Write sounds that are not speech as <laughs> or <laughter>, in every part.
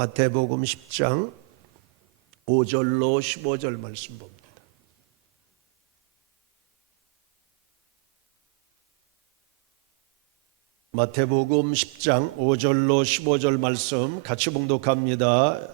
마태복음 10장 5절로 15절 말씀 봅니다. 마태복음 10장 5절로 15절 말씀 같이 봉독합니다.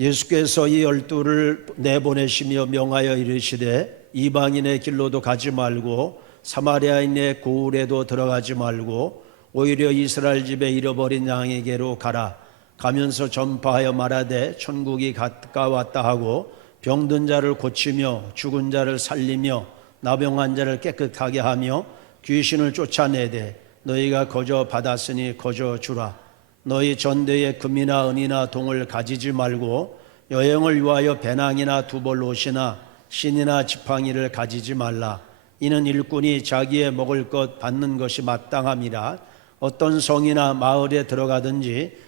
예수께서 이 열두를 내보내시며 명하여 이르시되 이방인의 길로도 가지 말고 사마리아인의 고을에도 들어가지 말고 오히려 이스라엘 집에 잃어버린 양에게로 가라. 가면서 전파하여 말하되 천국이 가까웠다 하고 병든 자를 고치며 죽은 자를 살리며 나병한 자를 깨끗하게 하며 귀신을 쫓아내되 너희가 거저 받았으니 거저 주라. 너희 전대에 금이나 은이나 동을 가지지 말고 여행을 위하여 배낭이나 두벌 옷이나 신이나 지팡이를 가지지 말라. 이는 일꾼이 자기의 먹을 것 받는 것이 마땅함이라. 어떤 성이나 마을에 들어가든지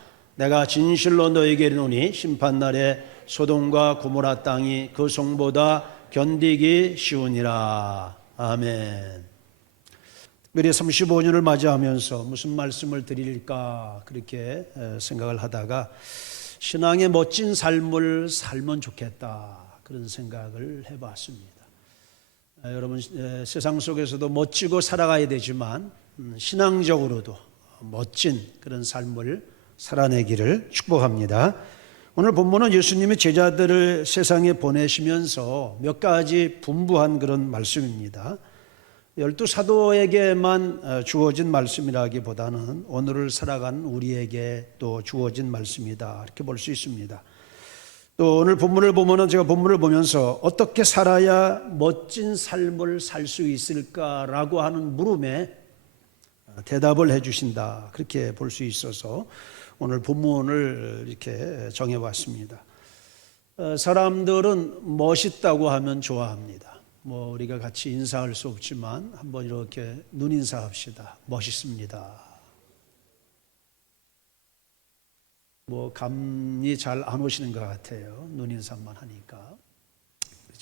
내가 진실로 너희에게 이르노니 심판날에 소돔과 고모라 땅이 그 성보다 견디기 쉬우니라 아멘 특별히 35년을 맞이하면서 무슨 말씀을 드릴까 그렇게 생각을 하다가 신앙의 멋진 삶을 살면 좋겠다 그런 생각을 해봤습니다. 여러분 세상 속에서도 멋지고 살아가야 되지만 음, 신앙적으로도 멋진 그런 삶을 살아내기를 축복합니다. 오늘 본문은 예수님이 제자들을 세상에 보내시면서 몇 가지 분부한 그런 말씀입니다. 열두 사도에게만 어, 주어진 말씀이라기보다는 오늘을 살아간 우리에게 또 주어진 말씀이다 이렇게 볼 수 있습니다. 또 오늘 본문을 보면은 제가 본문을 보면서 어떻게 살아야 멋진 삶을 살 수 있을까라고 하는 물음에 대답을 해 주신다 그렇게 볼 수 있어서 오늘 본문을 이렇게 정해봤습니다. 어, 사람들은 멋있다고 하면 좋아합니다. 뭐 우리가 같이 인사할 수 없지만 한번 이렇게 눈 인사합시다. 멋있습니다. 뭐 감이 잘 안 오시는 것 같아요. 눈 인사만 하니까.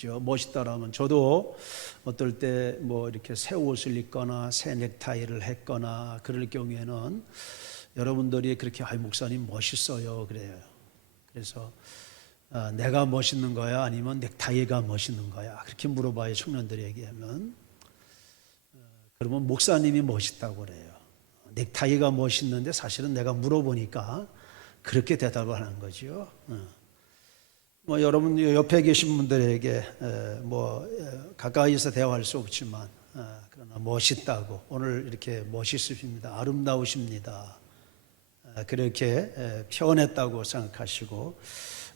그죠? 멋있다라면 저도 어떨 때 뭐 이렇게 새 옷을 입거나 새 넥타이를 했거나 그럴 경우에는 여러분들이 그렇게 아 목사님 멋있어요 그래요. 그래서 아, 내가 멋있는 거야 아니면 넥타이가 멋있는 거야 그렇게 물어봐요 청년들에게 하면 어, 그러면 목사님이 멋있다고 그래요. 넥타이가 멋있는데 사실은 내가 물어보니까 그렇게 대답을 하는 거죠. 어. 뭐 여러분 옆에 계신 분들에게 뭐 가까이서 대화할 수 없지만 어, 그러나 멋있다고 오늘 이렇게 멋있으십니다. 아름다우십니다. 어, 그렇게 표현했다고 생각하시고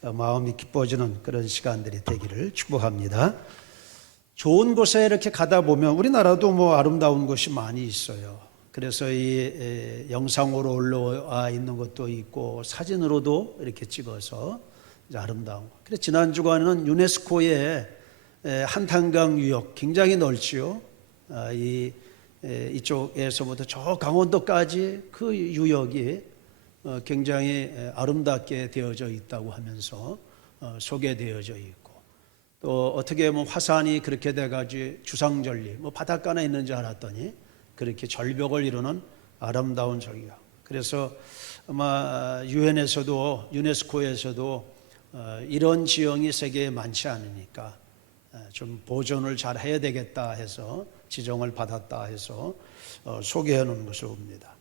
마음이 기뻐지는 그런 시간들이 되기를 축복합니다. 좋은 곳에 이렇게 가다 보면 우리나라도 뭐 아름다운 곳이 많이 있어요. 그래서 이 영상으로 올라와 있는 것도 있고 사진으로도 이렇게 찍어서 아름다운. 그래서 지난 주간은 유네스코의 한탄강 유역 굉장히 넓지요. 아, 이 이쪽에서부터 저 강원도까지 그 유역이 어, 굉장히 아름답게 되어져 있다고 하면서 어, 소개되어져 있고 또 어떻게 보면 화산이 그렇게 돼가지고 주상절리 뭐 바닷가나 있는 줄 알았더니 그렇게 절벽을 이루는 아름다운 절벽. 그래서 아마 유엔에서도 유네스코에서도 어, 이런 지형이 세계에 많지 않으니까 좀 보존을 잘 해야 되겠다 해서 지정을 받았다 해서 소개해 놓은 것입니다.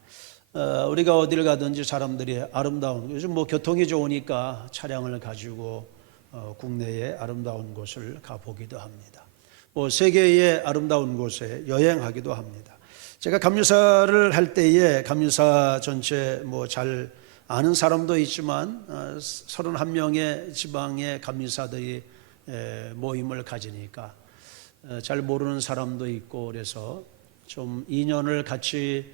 어, 우리가 어디를 가든지 사람들이 아름다운 요즘 뭐 교통이 좋으니까 차량을 가지고 어, 국내에 아름다운 곳을 가보기도 합니다. 뭐 세계의 아름다운 곳에 여행하기도 합니다. 제가 감유사를 할 때에 감유사 전체 뭐잘 아는 사람도 있지만 31명의 어, 지방의 감유사들이 모임을 가지니까 잘 모르는 사람도 있고 그래서 좀 인연을 같이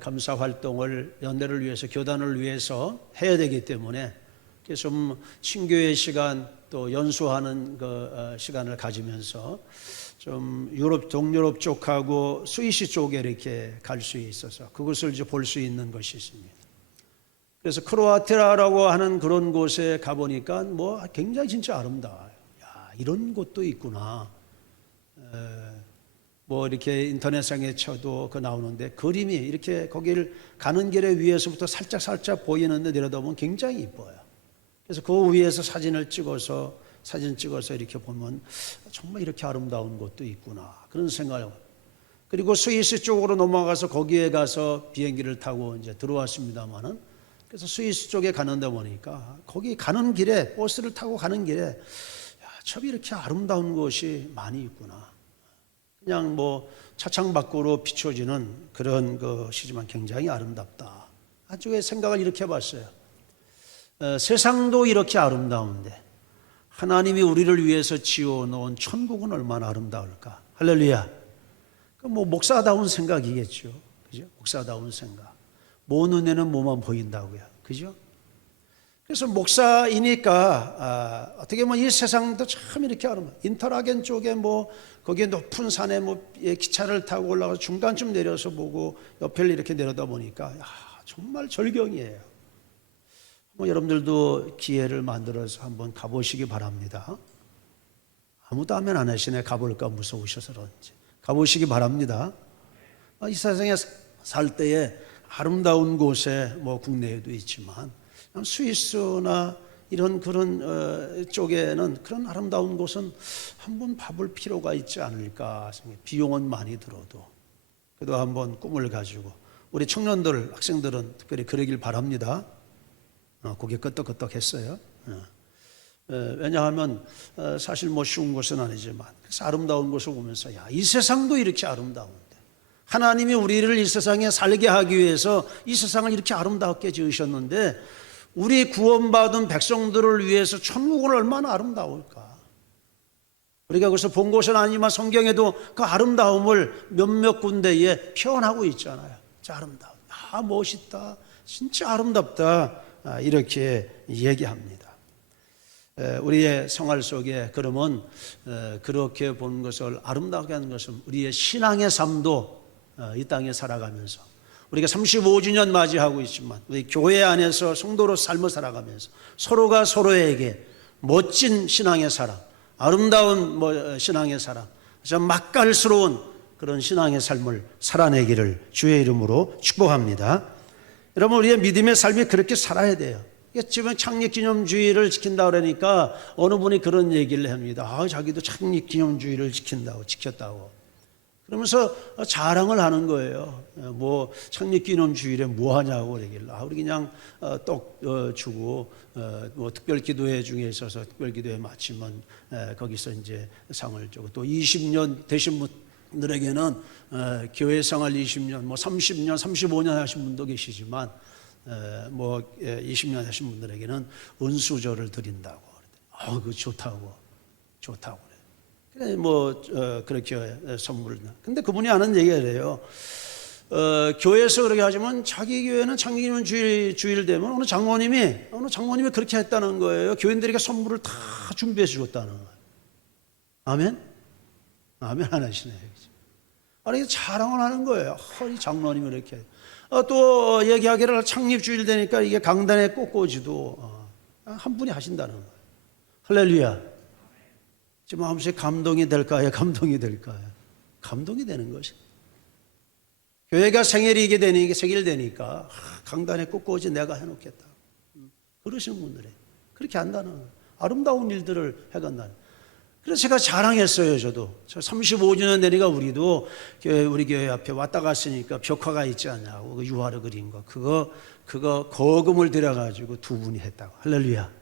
감사 활동을 연대를 위해서 교단을 위해서 해야 되기 때문에 좀 친교의 시간 또 연수하는 그 어, 시간을 가지면서 좀 유럽 동유럽 쪽하고 스위스 쪽에 이렇게 갈 수 있어서 그것을 이제 볼 수 있는 것이 있습니다. 그래서 크로아티아라고 하는 그런 곳에 가 보니까 뭐 굉장히 진짜 아름다워요. 야, 이런 곳도 있구나. 에, 뭐 이렇게 인터넷상에 쳐도 그 나오는데 그림이 이렇게 거기를 가는 길에 위에서부터 살짝 살짝 보이는데 내려다보면 굉장히 이뻐요. 그래서 그 위에서 사진을 찍어서 사진 찍어서 이렇게 보면 정말 이렇게 아름다운 곳도 있구나 그런 생각을 그리고 스위스 쪽으로 넘어가서 거기에 가서 비행기를 타고 이제 들어왔습니다만은 그래서 스위스 쪽에 가는데 보니까 거기 가는 길에 버스를 타고 가는 길에 야, 참 이렇게 아름다운 곳이 많이 있구나. 그냥 뭐 차창 밖으로 비춰지는 그런 것이지만 굉장히 아름답다. 아주 생각을 이렇게 해봤어요. 어, 세상도 이렇게 아름다운데 하나님이 우리를 위해서 지어 놓은 천국은 얼마나 아름다울까. 할렐루야. 그뭐 목사다운 생각이겠죠. 그죠? 목사다운 생각. 모 눈에는 뭐만 보인다고요. 그죠? 그래서 목사이니까 아, 어떻게 보면 이 세상도 참 이렇게 아름다워. 인터라겐 쪽에 뭐 거기에 높은 산에 뭐 예, 기차를 타고 올라가서 중간쯤 내려서 보고 옆을 이렇게 내려다 보니까 야, 정말 절경이에요. 뭐 여러분들도 기회를 만들어서 한번 가보시기 바랍니다. 아무도 하면 안 하시네. 가볼까 무서우셔서 그런지. 가보시기 바랍니다. 아, 이 세상에 살 때에 아름다운 곳에 뭐 국내에도 있지만 스위스나 이런 그런 어, 쪽에는 그런 아름다운 곳은 한번 봐볼 필요가 있지 않을까 생각해요. 비용은 많이 들어도 그래도 한번 꿈을 가지고 우리 청년들 학생들은 특별히 그러길 바랍니다. 어, 고개 끄덕끄덕했어요. 어. 어, 왜냐하면 어, 사실 뭐 쉬운 것은 아니지만 아름다운 것을 보면서 야, 이 세상도 이렇게 아름다운데 하나님이 우리를 이 세상에 살게 하기 위해서 이 세상을 이렇게 아름답게 지으셨는데 우리 구원받은 백성들을 위해서 천국은 얼마나 아름다울까? 우리가 그래서 본 것은 아니지만 성경에도 그 아름다움을 몇몇 군데에 표현하고 있잖아요. 진짜 아름다워. 아, 멋있다. 진짜 아름답다. 아, 이렇게 얘기합니다. 에, 우리의 생활 속에 그러면 에, 그렇게 본 것을 아름답게 하는 것은 우리의 신앙의 삶도 어, 이 땅에 살아가면서 우리가 35주년 맞이하고 있지만 우리 교회 안에서 성도로 삶을 살아가면서 서로가 서로에게 멋진 신앙의 사람, 아름다운 뭐 신앙의 사람, 좀 맛깔스러운 그런 신앙의 삶을 살아내기를 주의 이름으로 축복합니다. 여러분 우리의 믿음의 삶이 그렇게 살아야 돼요. 지금 창립기념주의를 지킨다 그러니까 어느 분이 그런 얘기를 합니다. 아, 자기도 창립기념주의를 지킨다고 지켰다고. 그러면서 자랑을 하는 거예요. 뭐 창립 기념 주일에 뭐 하냐고 그러길래 아, 우리 그냥 어, 떡 어, 주고 어, 뭐 특별 기도회 중에 있어서 특별 기도회 마치면 거기서 이제 상을 주고 또 20년 되신 분들에게는 교회 생활 20년, 뭐 30년, 35년 하신 분도 계시지만 뭐 20년 하신 분들에게는 은수저를 드린다고. 아, 그 좋다고, 좋다고. 뭐 어, 그렇게 선물을. 근데 그분이 하는 얘기가 이래요. 어, 교회에서 그렇게 하지만 자기 교회는 창기는 주일 주일 되면 어느 장모님이 어느 장모님이 그렇게 했다는 거예요. 교인들에게 선물을 다 준비해 주었다는 거예요. 아멘? 아멘 안 하시네. 아니 자랑을 하는 거예요. 허리 장모님이 이렇게. 어, 또 얘기하기를 창립 주일 되니까 이게 강단의 꽃꽂이도 어, 한 분이 하신다는 거예요. 할렐루야. 제 마음속에 감동이 될까요? <laughs> 감동이 될까요? 감동이 되는 것이. 교회가 생일이게 되니까, 생일 되니까, 강단에 꽃꽂이 내가 해놓겠다. 그러시는 분들이 그렇게 한다는. 아름다운 일들을 해간다는 그래서 제가 자랑했어요, 저도. 저 35주년 되니까 우리도 교회, 우리 교회 앞에 왔다 갔으니까 벽화가 있지 않냐고, 그 유화를 그린 거. 그거, 그거 거금을 들여가지고 두 분이 했다고. 할렐루야.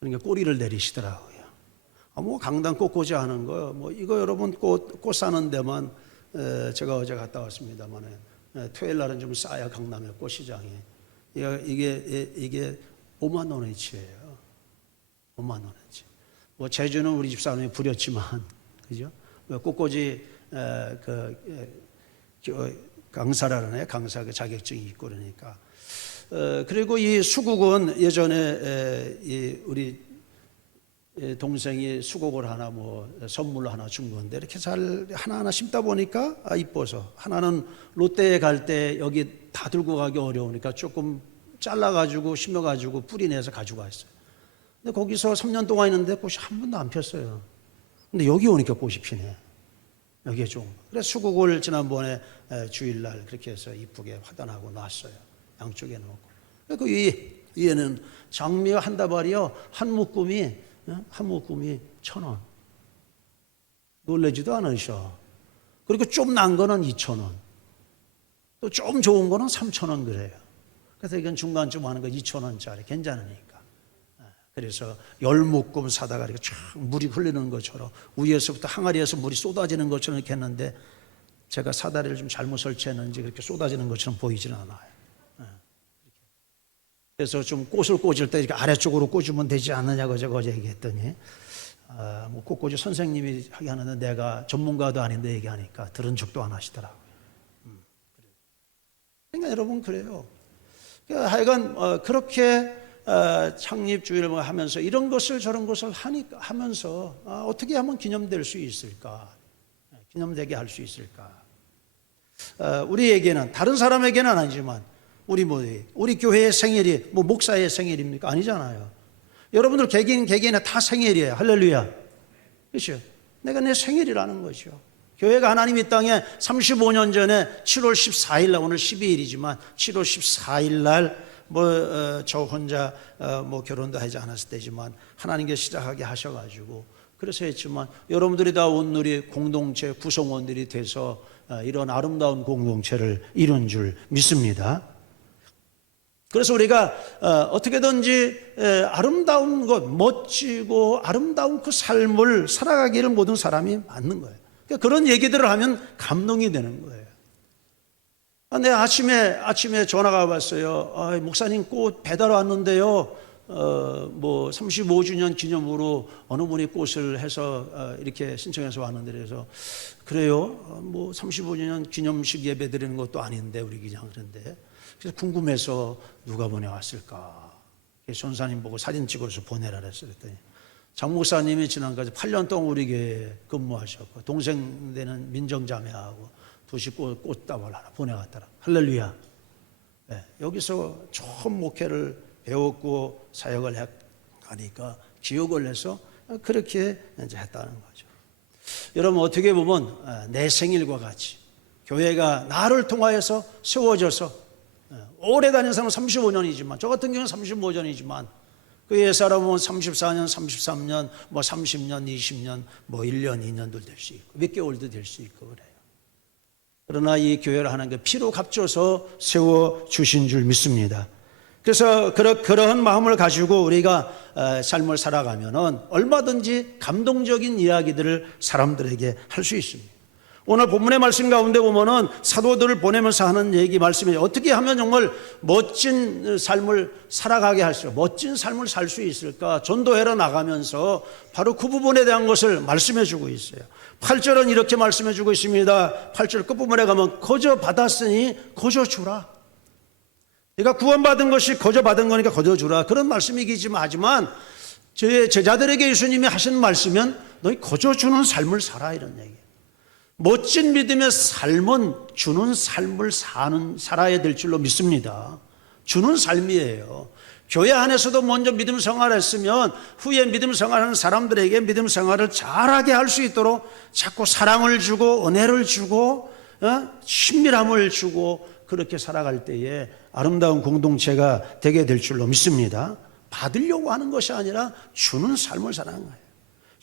그러니까 꼬리를 내리시더라고요. 아, 뭐 강당 꽃꽂이 하는 거, 뭐 이거 여러분 꽃, 꽃 사는 데만 에, 제가 어제 갔다 왔습니다만 토요일 날은 좀 싸야 강남의 꽃시장에 이게, 이게, 이게 5만 원어치예요. 5만 원어치. 뭐 제주는 우리 집사람이 부렸지만, <laughs> 그죠? 꽃꽂이 에, 그 에, 강사라는 강사 그 자격증이 있고 그러니까. 어, 그리고 이 수국은 예전에 에, 이 우리 예, 동생이 수국을 하나 뭐 선물로 하나 준 건데 이렇게 잘 하나하나 심다 보니까 아 이뻐서 하나는 롯데에 갈 때 여기 다 들고 가기 어려우니까 조금 잘라 가지고 심어 가지고 뿌리 내서 가지고 왔어요. 근데 거기서 3년 동안 있는데 꽃이 한 번도 안 폈어요. 근데 여기 오니까 꽃이 피네. 여기에 좀. 그래서 수국을 지난번에 에, 주일날 그렇게 해서 이쁘게 화단하고 놨어요. 양쪽에 놓고. 그 위, 위에는 장미가 한 다발이요. 한 묶음이, 어? 한 묶음이 천 원. 놀래지도 않으셔. 그리고 좀 난 거는 이천 원. 또 좀 좋은 거는 삼천 원 그래요. 그래서 이건 중간쯤 하는 거 이천 원짜리 괜찮으니까. 그래서 열 묶음 사다가 이렇게 쫙 물이 흐르는 것처럼 위에서부터 항아리에서 물이 쏟아지는 것처럼 이렇게 했는데 제가 사다리를 좀 잘못 설치했는지 그렇게 쏟아지는 것처럼 보이지는 않아요. 예. 그래서 좀 꽃을 꽂을 때 이렇게 아래쪽으로 꽂으면 되지 않느냐고 제가 어제 얘기했더니 아, 뭐 꽃꽂이 선생님이 하게 하는데 내가 전문가도 아닌데 얘기하니까 들은 척도 안 하시더라고요. 음. 그러니까 여러분 그래요. 그러니까 하여간 어, 그렇게 어, 창립주의를 뭐 하면서 이런 것을 저런 것을 하니까 하면서 아, 어떻게 하면 기념될 수 있을까? 기념되게 할 수 있을까? 어, 우리에게는 다른 사람에게는 아니지만 우리 뭐 우리 교회의 생일이 뭐 목사의 생일입니까? 아니잖아요. 여러분들 개개인 개개인의 다 생일이에요. 할렐루야. 그렇죠? 내가 내 생일이라는 거죠. 교회가 하나님 이 땅에 35년 전에 7월 14일 날 오늘 12일이지만 7월 14일 날 뭐저 혼자 어, 뭐 결혼도 하지 않았을 때지만 하나님께 시작하게 하셔가지고 그래서 했지만 여러분들이 다 온누리 공동체 구성원들이 돼서 어, 이런 아름다운 공동체를 이룬 줄 믿습니다. 그래서 우리가 어, 떻게든지 아름다운 것, 멋지고 아름다운 그 삶을 살아가기를 모든 사람이 맞는 거예요. 그러니까 그런 얘기들을 하면 감동이 되는 거예요. 아, 내 아침에 아침에 전화가 왔어요. 아, 목사님 꽃 배달 왔는데요. 어, 뭐 35주년 기념으로 어느 분이 꽃을 해서 어, 이렇게 신청해서 왔는데 그래서 그래요. 어, 뭐 35주년 기념식 예배 드리는 것도 아닌데 우리 그냥 그런데 그래서 궁금해서 누가 보내왔을까? 손사님 보고 사진 찍어서 보내라. 그랬더니 장 목사님이 지난까지 8년 동안 우리 교회에 근무하셨고 동생 되는 민정자매하고 두시 꽃, 꽃다발 하나 보내왔더라. 할렐루야. 네, 여기서 처음 목회를 배웠고 사역을 해- 하니까 기억을 해서 그렇게 이제 했다는 거죠. 여러분 어떻게 보면 어, 내 생일과 같이 교회가 나를 통하여서 세워져서 어, 오래 다닌 사람은 35년이지만 저 같은 경우는 35년이지만 그 옛사람은 34년, 33년, 뭐 30년, 20년, 뭐 1년, 2년도 될 수 있고 몇 개월도 될 수 있고 그래요. 그러나 이 교회를 하는 게 피로 값줘서 세워 주신 줄 믿습니다. 그래서 그러, 그러한 마음을 가지고 우리가 어, 삶을 살아가면은 얼마든지 감동적인 이야기들을 사람들에게 할 수 있습니다. 오늘 본문의 말씀 가운데 보면은 사도들을 보내면서 하는 얘기 말씀이 어떻게 하면 정말 멋진 삶을 살아가게 할 수, 멋진 삶을 살 수 있을까? 전도해러 나가면서 바로 그 부분에 대한 것을 말씀해 주고 있어요. 8절은 이렇게 말씀해 주고 있습니다. 8절 끝부분에 가면 거저 받았으니 거저 주라. 네가 구원받은 것이 거저 받은 거니까 거저 주라. 그런 말씀이기지만 하지만 저의 제자들에게 예수님이 하신 말씀은 너희 거저 주는 삶을 살아 이런 얘기예요. 멋진 믿음의 삶은 주는 삶을 사는 살아야 될 줄로 믿습니다. 주는 삶이에요. 교회 안에서도 먼저 믿음 생활했으면 후에 믿음 생활하는 사람들에게 믿음 생활을 잘하게 할 수 있도록 자꾸 사랑을 주고 은혜를 주고 어? 친밀함을 주고 그렇게 살아갈 때에 아름다운 공동체가 되게 될 줄로 믿습니다. 받으려고 하는 것이 아니라 주는 삶을 사는 거예요.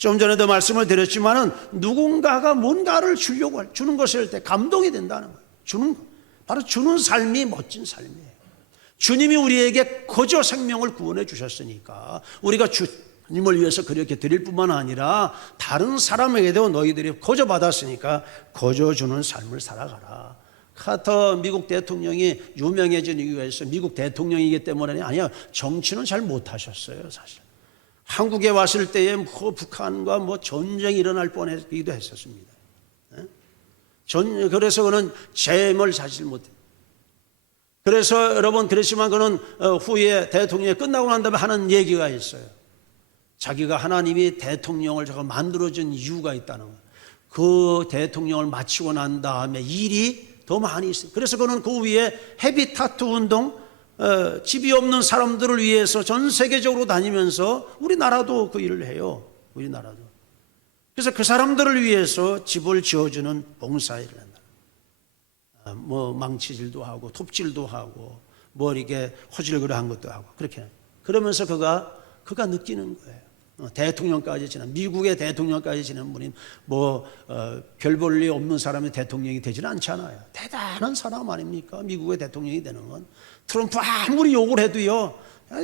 좀 전에도 말씀을 드렸지만은 누군가가 뭔가를 주려고 할, 주는 것을 할 때 감동이 된다는 거예요. 주는 거. 바로 주는 삶이 멋진 삶이에요. 주님이 우리에게 거저 생명을 구원해 주셨으니까 우리가 주님을 위해서 그렇게 드릴 뿐만 아니라 다른 사람에게도 너희들이 거저 받았으니까 거저 주는 삶을 살아가라. 카터 미국 대통령이 유명해진 있어요. 미국 대통령이기 때문에 아니야. 정치는 잘 못하셨어요, 사실. 한국에 왔을 때에 뭐 북한과 뭐 전쟁이 일어날 뻔하기도 했었습니다. 예? 전 그래서 그는 재임을 사실 못해. 그래서 여러분 그렇지만 그는 어, 후에 대통령이 끝나고 난 다음에 하는 얘기가 있어요. 자기가 하나님이 대통령을 저가 만들어준 이유가 있다는 거예요. 그 대통령을 마치고 난 다음에 일이 더 많이 있어요. 그래서 그는 그 위에 헤비타트 운동, 어, 집이 없는 사람들을 위해서 전 세계적으로 다니면서 우리나라도 그 일을 해요. 우리나라도. 그래서 그 사람들을 위해서 집을 지어주는 봉사일을 한다. 아, 뭐 망치질도 하고 톱질도 하고 뭐 이렇게 허질그레한 것도 하고 그렇게 그러면서 그가 그가 느끼는 거예요. 어, 대통령까지 지난 미국의 대통령까지 지난 분이 뭐별 볼일 없는 사람이 대통령이 되지는 않잖아요. 대단한 사람 아닙니까? 미국의 대통령이 되는 건 트럼프 아무리 욕을 해도요.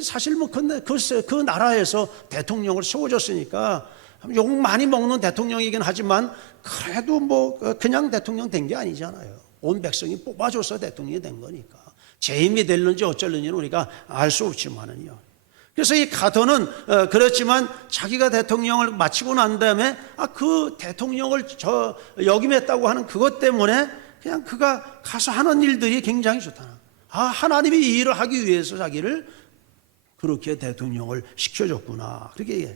사실 뭐 근데 그, 그 나라에서 대통령을 세워줬으니까 욕 많이 먹는 대통령이긴 하지만 그래도 뭐 그냥 대통령 된 게 아니잖아요. 온 백성이 뽑아줘서 대통령이 된 거니까 재임이 될는지 어쩔는지는 우리가 알 수 없지만은요. 그래서 이 가도는 어, 그렇지만 자기가 대통령을 마치고 난 다음에 아 그 대통령을 저 역임했다고 하는 그것 때문에 그냥 그가 가서 하는 일들이 굉장히 좋다. 아 하나님이 이 일을 하기 위해서 자기를 그렇게 대통령을 시켜줬구나 그렇게 얘기해요.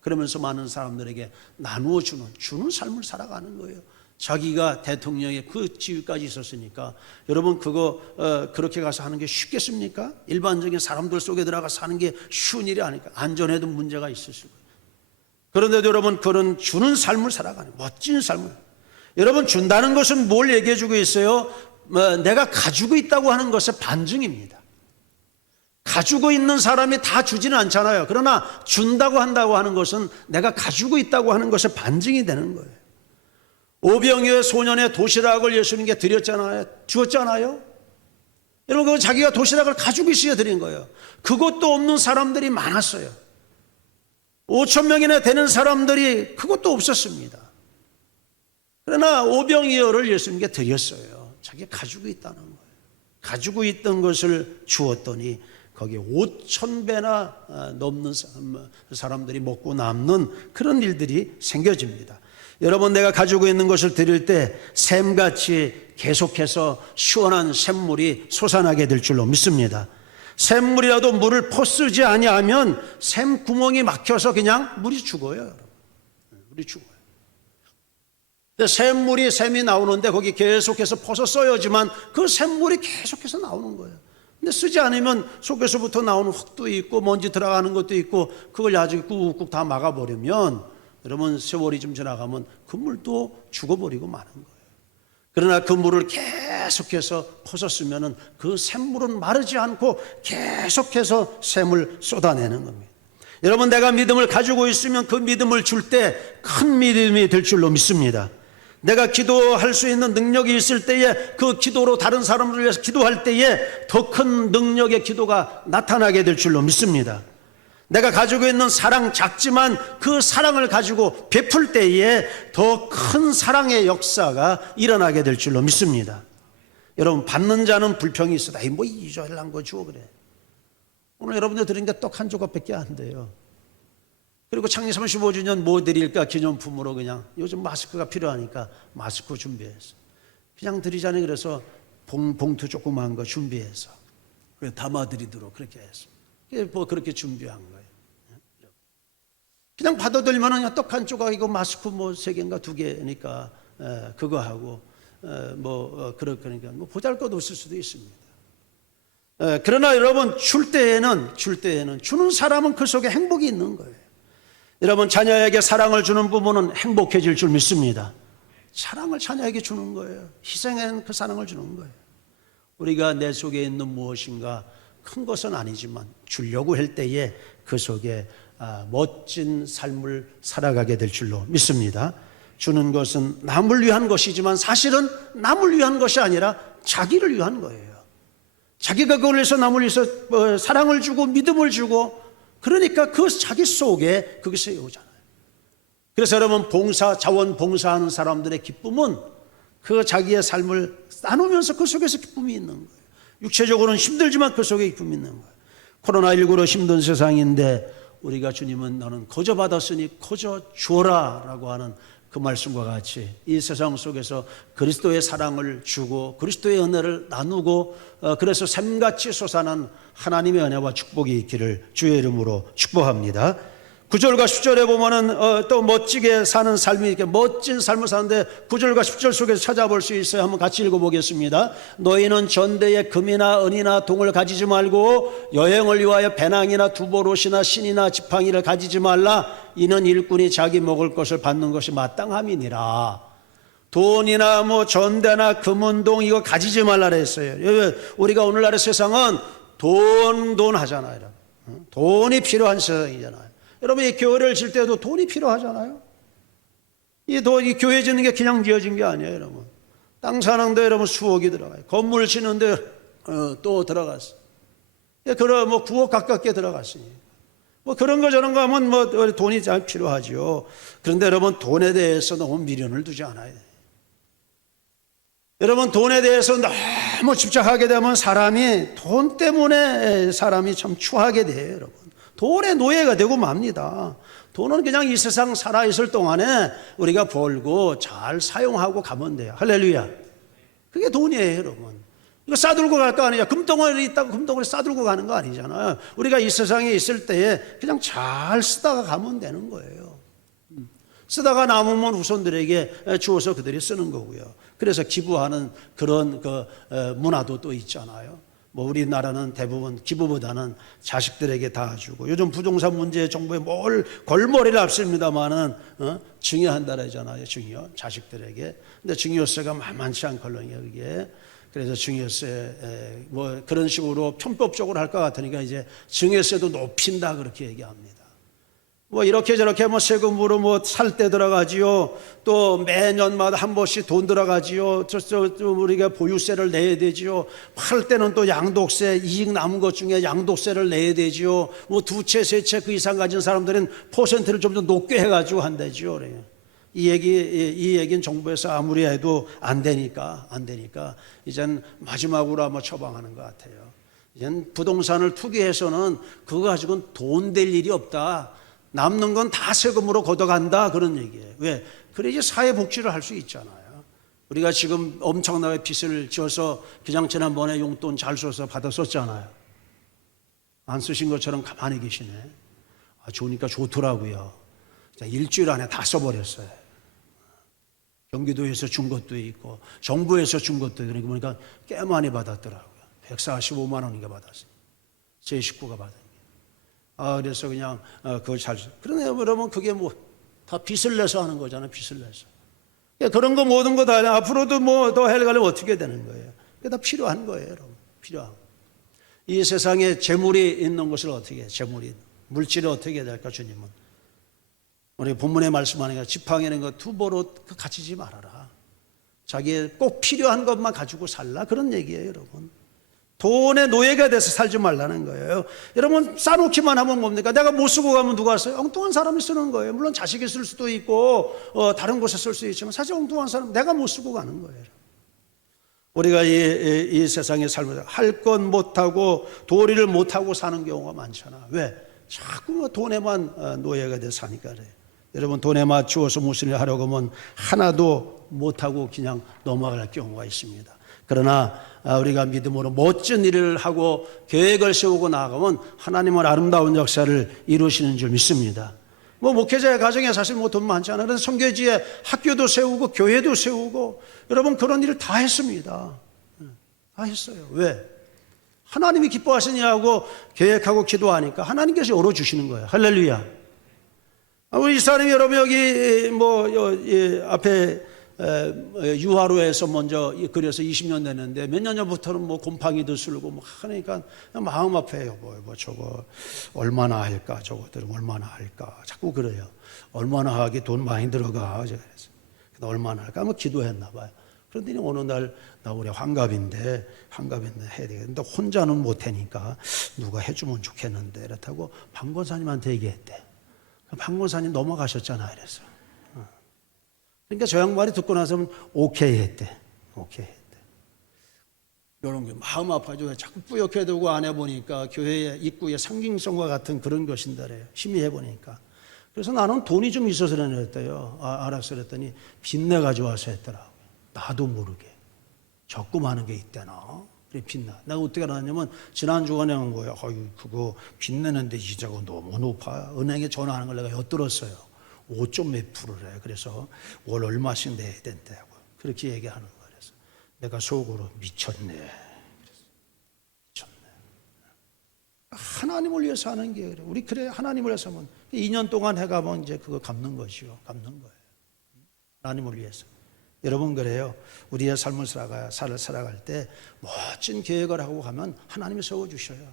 그러면서 많은 사람들에게 나누어 주는 주는 삶을 살아가는 거예요. 자기가 대통령의 그 지위까지 있었으니까 여러분 그거 어, 그렇게 가서 하는 게 쉽겠습니까? 일반적인 사람들 속에 들어가 사는 게 쉬운 일이 아니까 안전에도 문제가 있을 수 있고 그런데도 여러분 그런 주는 삶을 살아가는 멋진 삶을 여러분 준다는 것은 뭘 얘기해 주고 있어요? 뭐, 내가 가지고 있다고 하는 것의 반증입니다. 가지고 있는 사람이 다 주지는 않잖아요. 그러나 준다고 한다고 하는 것은 내가 가지고 있다고 하는 것의 반증이 되는 거예요. 오병이어 소년의 도시락을 예수님께 드렸잖아요. 주었잖아요. 여러분, 그 자기가 도시락을 가지고 있어야 드린 거예요. 그것도 없는 사람들이 많았어요. 5천 명이나 되는 사람들이 그것도 없었습니다. 그러나 오병이어를 예수님께 드렸어요. 자기가 가지고 있다는 거예요. 가지고 있던 것을 주었더니 거기에 5천 배나 넘는 사람들이 먹고 남는 그런 일들이 생겨집니다. 여러분 내가 가지고 있는 것을 드릴 때 샘같이 계속해서 시원한 샘물이 솟아나게 될 줄로 믿습니다. 샘물이라도 물을 퍼쓰지 아니하면 샘 구멍이 막혀서 그냥 물이 죽어요. 물이 죽어요. 샘물이 샘이 나오는데 거기 계속해서 퍼서 써야지만 그 샘물이 계속해서 나오는 거예요. 근데 쓰지 않으면 속에서부터 나오는 흙도 있고 먼지 들어가는 것도 있고 그걸 나중에 꾹꾹 다 막아버리면 여러분 세월이 좀 지나가면 그 물도 죽어버리고 마는 거예요. 그러나 그 물을 계속해서 퍼서 면은 그 샘물은 마르지 않고 계속해서 샘을 쏟아내는 겁니다. 여러분 내가 믿음을 가지고 있으면 그 믿음을 줄 때 큰 믿음이 될 줄로 믿습니다. 내가 기도할 수 있는 능력이 있을 때에 그 기도로 다른 사람을 위해서 기도할 때에 더 큰 능력의 기도가 나타나게 될 줄로 믿습니다. 내가 가지고 있는 사랑 작지만 그 사랑을 가지고 베풀 때에 더 큰 사랑의 역사가 일어나게 될 줄로 믿습니다. 여러분 받는 자는 불평이 있어. 아이 뭐 이조할란 거 주어 그래. 오늘 여러분들 드린 게떡 한 조각밖에 안 돼요. 그리고 창립 35주년 뭐 드릴까 기념품으로 그냥 요즘 마스크가 필요하니까 마스크 준비해서 그냥 드리자니 그래서 봉, 봉투 조그마한 거 준비해서 담아 드리도록 그렇게 해서 뭐 그렇게 준비한 거예요. 그냥 받아들면은 떡한 조각이고 마스크 뭐 세 개인가 두 개니까 에, 그거 하고 에, 뭐 어, 그러니까 뭐 보잘것 없을 수도 있습니다. 에, 그러나 여러분 줄 때에는 줄 때에는 주는 사람은 그 속에 행복이 있는 거예요. 여러분 자녀에게 사랑을 주는 부모는 행복해질 줄 믿습니다. 사랑을 자녀에게 주는 거예요. 희생한 그 사랑을 주는 거예요. 우리가 내 속에 있는 무엇인가 큰 것은 아니지만 주려고 할 때에 그 속에 아, 멋진 삶을 살아가게 될 줄로 믿습니다. 주는 것은 남을 위한 것이지만 사실은 남을 위한 것이 아니라 자기를 위한 거예요. 자기가 그걸 위해서 남을 위해서 어, 사랑을 주고 믿음을 주고 그러니까 그 자기 속에 그것이 오잖아요. 그래서 여러분 봉사 자원 봉사하는 사람들의 기쁨은 그 자기의 삶을 나누면서 그 속에서 기쁨이 있는 거예요. 육체적으로는 힘들지만 그 속에 기쁨이 있는 거예요. 코로나19로 힘든 세상인데 우리가 주님은 너는 거저 받았으니 거저 주어라 라고 하는 그 말씀과 같이 이 세상 속에서 그리스도의 사랑을 주고 그리스도의 은혜를 나누고 어, 그래서 샘같이 솟아난 하나님의 은혜와 축복이 있기를 주의 이름으로 축복합니다. 9절과 10절에 보면은 어, 또 멋지게 사는 삶이 이렇게 멋진 삶을 사는데 9절과 10절 속에서 찾아볼 수 있어요. 한번 같이 읽어보겠습니다. 너희는 전대에 금이나 은이나 동을 가지지 말고 여행을 위하여 배낭이나 두보롯이나 신이나 지팡이를 가지지 말라. 이는 일꾼이 자기 먹을 것을 받는 것이 마땅함이니라. 돈이나 뭐 전대나 금은동 이거 가지지 말라 그랬어요. 왜? 우리가 오늘날의 세상은 돈, 돈 하잖아요. 응? 돈이 필요한 세상이잖아요. 여러분, 이 교회를 질 때도 돈이 필요하잖아요. 이 돈, 이 교회 짓는 게 그냥 지어진 게 아니에요, 여러분. 땅 사는데 여러분 수억이 들어가요. 건물 짓는데 어, 또 들어갔어. 예, 그런 뭐 9억 가깝게 들어갔으니. 뭐 그런 거 저런 거 하면 뭐 돈이 잘 필요하죠. 그런데 여러분 돈에 대해서 너무 미련을 두지 않아야 돼요. 여러분 돈에 대해서 너무 집착하게 되면 사람이 돈 때문에 사람이 참 추하게 돼요, 여러분. 돈의 노예가 되고 맙니다. 돈은 그냥 이 세상 살아있을 동안에 우리가 벌고 잘 사용하고 가면 돼요. 할렐루야. 그게 돈이에요, 여러분. 이거 싸들고 갈 거 아니냐. 금덩어리 있다고 금덩어리 싸들고 가는 거 아니잖아요. 우리가 이 세상에 있을 때에 그냥 잘 쓰다가 가면 되는 거예요. 음. 쓰다가 남으면 후손들에게 주어서 그들이 쓰는 거고요. 그래서 기부하는 그런 그 어, 문화도 또 있잖아요. 뭐 우리나라는 대부분 기부보다는 자식들에게 다 주고 요즘 부동산 문제 정부에 뭘 골머리를 앞습니다만은 어? 증여한다라잖아요. 증여 자식들에게. 근데 증여세가 만만치 않걸요 그게. 그래서 증여세 에, 뭐 그런 식으로 편법적으로 할 것 같으니까 이제 증여세도 높인다 그렇게 얘기합니다. 뭐 이렇게 저렇게 뭐 세금으로 뭐 살 때 들어가지요. 또 매년마다 한 번씩 돈 들어가지요. 저, 저, 저 우리가 보유세를 내야 되지요. 팔 때는 또 양도세 이익 남은 것 중에 양도세를 내야 되지요. 뭐 두 채 세 채 그 이상 가진 사람들은 퍼센트를 좀 더 높게 해가지고 한대지요. 그래요. 이 얘기 이 얘기는 정부에서 아무리 해도 안 되니까 안 되니까 이젠 마지막으로 아마 처방하는 것 같아요. 이젠 부동산을 투기해서는 그거 가지고는 돈 될 일이 없다. 남는 건 다 세금으로 걷어간다 그런 얘기예요. 왜? 그래야지 사회 복지를 할 수 있잖아요. 우리가 지금 엄청나게 빚을 지어서 그냥 지난번에 용돈 잘 써서 받았었잖아요. 안 쓰신 것처럼 가만히 계시네. 아, 좋으니까 좋더라고요. 자, 일주일 안에 다 써버렸어요. 경기도에서 준 것도 있고 정부에서 준 것도 있고 그러니까 보니까 꽤 많이 받았더라고요. 145만 원인가 받았어요. 제 식구가 게. 아 그래서 그냥 어, 그걸 잘 써. 그러네 여러분 그게 뭐 다 빚을 내서 하는 거잖아요. 빚을 내서. 예, 그런 거 모든 거 다 앞으로도 뭐더 해가려면 어떻게 되는 거예요? 그게 다 필요한 거예요, 여러분. 필요한. 거. 이 세상에 재물이 있는 것을 어떻게 해? 재물이 물질을 어떻게 될까 주님은? 우리 본문에 말씀하니까 지팡이는 거 투보로 가지지 말아라. 자기의 꼭 필요한 것만 가지고 살라 그런 얘기예요, 여러분. 돈의 노예가 돼서 살지 말라는 거예요. 여러분 싸놓기만 하면 뭡니까? 내가 못 쓰고 가면 누가 써요? 엉뚱한 사람이 쓰는 거예요. 물론 자식이 쓸 수도 있고 어, 다른 곳에 쓸 수 있지만 사실 엉뚱한 사람 내가 못 쓰고 가는 거예요. 우리가 이, 이, 이 세상에 살면서 할건 못하고 도리를 못하고 사는 경우가 많잖아. 왜? 자꾸 뭐 돈에만 어, 노예가 돼서 사니까 그래. 여러분 돈에 맞추어서 무슨 일 하려고 하면 하나도 못하고 그냥 넘어갈 경우가 있습니다. 그러나 아, 우리가 믿음으로 멋진 일을 하고 계획을 세우고 나아가면 하나님은 아름다운 역사를 이루시는 줄 믿습니다. 뭐 목회자의 가정에 사실 뭐 돈 많지 않아요. 그래서 성교지에 학교도 세우고 교회도 세우고 여러분 그런 일을 다 했습니다. 다 했어요. 왜? 하나님이 기뻐하시냐고 계획하고 기도하니까 하나님께서 열어주시는 거예요. 할렐루야. 아, 우리 사람이 여러분 여기 뭐 예, 앞에 유하로에서 먼저 그래서 20년 됐는데 몇 년 전부터는 뭐 곰팡이도 쓸고 뭐 하니까 마음 아파요. 뭐, 뭐 저거 얼마나 할까 저것들은 얼마나 할까 자꾸 그래요. 얼마나 하기 돈 많이 들어가 그래서 얼마나 할까 한번 기도했나 봐요. 그런데 어느 날 나 우리 환갑인데 환갑인데 해야 되겠는데 혼자는 못 하니까 누가 해주면 좋겠는데 그렇다고 방권사님한테 얘기했대. 방권사님 넘어가셨잖아 그래서. 그러니까 저 양반이 듣고 나서는 오케이 했대. 오케이 했대. 이런 게 마음 아파져. 자꾸 뿌옇게 두고 안 해보니까 교회의 입구의 상징성과 같은 그런 것인다래요. 심히 해보니까. 그래서 나는 돈이 좀 있어서 그랬대요. 아, 알았어 그랬더니 빚내 가져와서 했더라고. 나도 모르게. 적금 하는 게 있대나. 그래 빛나. 내가 어떻게 알았냐면 지난 주간에 한 거야. 아유 그거 빛내는데 이자가 너무 높아. 은행에 전화하는 걸 내가 엿들었어요. 5점 몇 프로래. 그래서 월 얼마씩 내야 된다고 그렇게 얘기하는 거야. 그래서 내가 속으로 미쳤네. 미쳤네. 하나님을 위해서 하는 게 그래. 우리 그래 하나님을 위해서 하면 2년 동안 해가면 이제 그거 갚는 것이요. 갚는 거예요. 하나님을 위해서. 여러분 그래요. 우리의 삶을 살아가 살을 살아갈 때 멋진 계획을 하고 가면 하나님이 세워 주셔요.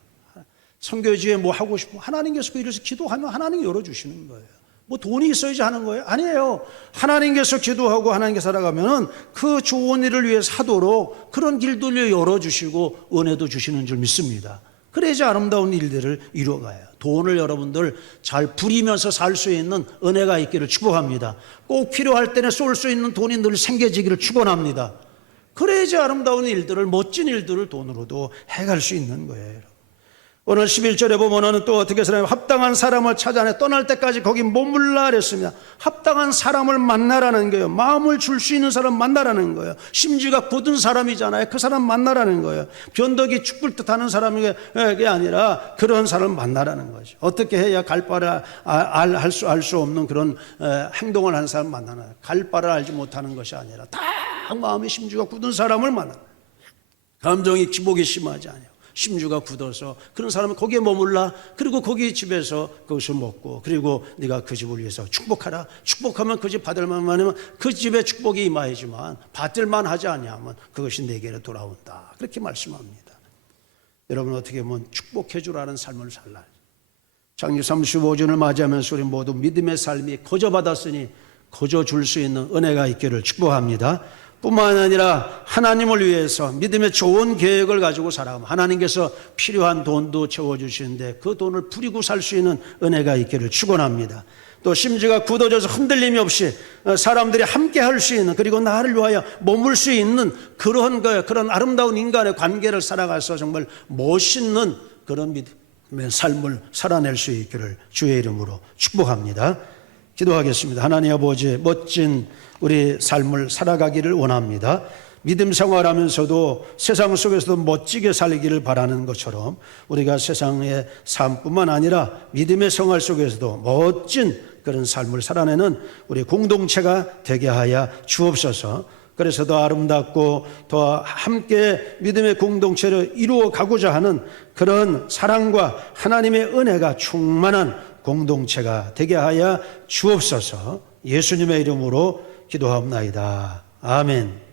선교지에 뭐 하고 싶으면 하나님께서 그 일을 기도하면 하나님이 열어 주시는 거예요. 뭐 돈이 있어야지 하는 거예요? 아니에요. 하나님께서 기도하고 하나님께 살아가면은 그 좋은 일을 위해서 하도록 그런 길들을 열어 주시고 은혜도 주시는 줄 믿습니다. 그래야지 아름다운 일들을 이루어가요. 돈을 여러분들 잘 부리면서 살 수 있는 은혜가 있기를 축복합니다. 꼭 필요할 때는 쏠 수 있는 돈이 늘 생겨지기를 축원합니다. 그래야지 아름다운 일들을 멋진 일들을 돈으로도 해갈 수 있는 거예요. 오늘 11절에 보면은 또 어떻게 사람이 합당한 사람을 찾아내 떠날 때까지 거기 머물라 그랬습니다. 합당한 사람을 만나라는 거예요. 마음을 줄 수 있는 사람 만나라는 거예요. 심지가 굳은 사람이잖아요. 그 사람 만나라는 거예요. 변덕이 죽을 듯 하는 사람이 아니라 그런 사람을 만나라는 거죠. 어떻게 해야 갈 바를 알수 알 수 없는 그런 에, 행동을 하는 사람 만나나. 갈 바를 알지 못하는 것이 아니라 딱 마음의 심지가 굳은 사람을 만나. 감정이 기복이 심하지 않아요. 심주가 굳어서 그런 사람은 거기에 머물라. 그리고 거기 집에서 그것을 먹고 그리고 네가 그 집을 위해서 축복하라. 축복하면 그 집 받을 만하면 그 집에 축복이 임하지만 받을 만 하지 아니하면 그것이 내게로 돌아온다. 그렇게 말씀합니다. 여러분 어떻게 보면 축복해 주라는 삶을 살라 장유 35주를 맞이하면서 우리 모두 믿음의 삶이 거저 받았으니 거저 줄 수 있는 은혜가 있기를 축복합니다 뿐만 아니라 하나님을 위해서 믿음의 좋은 계획을 가지고 살아가면 하나님께서 필요한 돈도 채워주시는데 그 돈을 부리고 살 수 있는 은혜가 있기를 축원합니다. 또 심지가 굳어져서 흔들림이 없이 사람들이 함께 할 수 있는 그리고 나를 위하여 머물 수 있는 그런 거 그런 아름다운 인간의 관계를 살아가서 정말 멋있는 그런 믿음의 삶을 살아낼 수 있기를 주의 이름으로 축복합니다. 기도하겠습니다. 하나님 아버지 멋진 우리 삶을 살아가기를 원합니다. 믿음 생활하면서도 세상 속에서도 멋지게 살기를 바라는 것처럼 우리가 세상의 삶뿐만 아니라 믿음의 생활 속에서도 멋진 그런 삶을 살아내는 우리 공동체가 되게 하여 주옵소서. 그래서 더 아름답고 더 함께 믿음의 공동체를 이루어 가고자 하는 그런 사랑과 하나님의 은혜가 충만한 공동체가 되게 하여 주옵소서 예수님의 이름으로 기도하옵나이다. 아멘.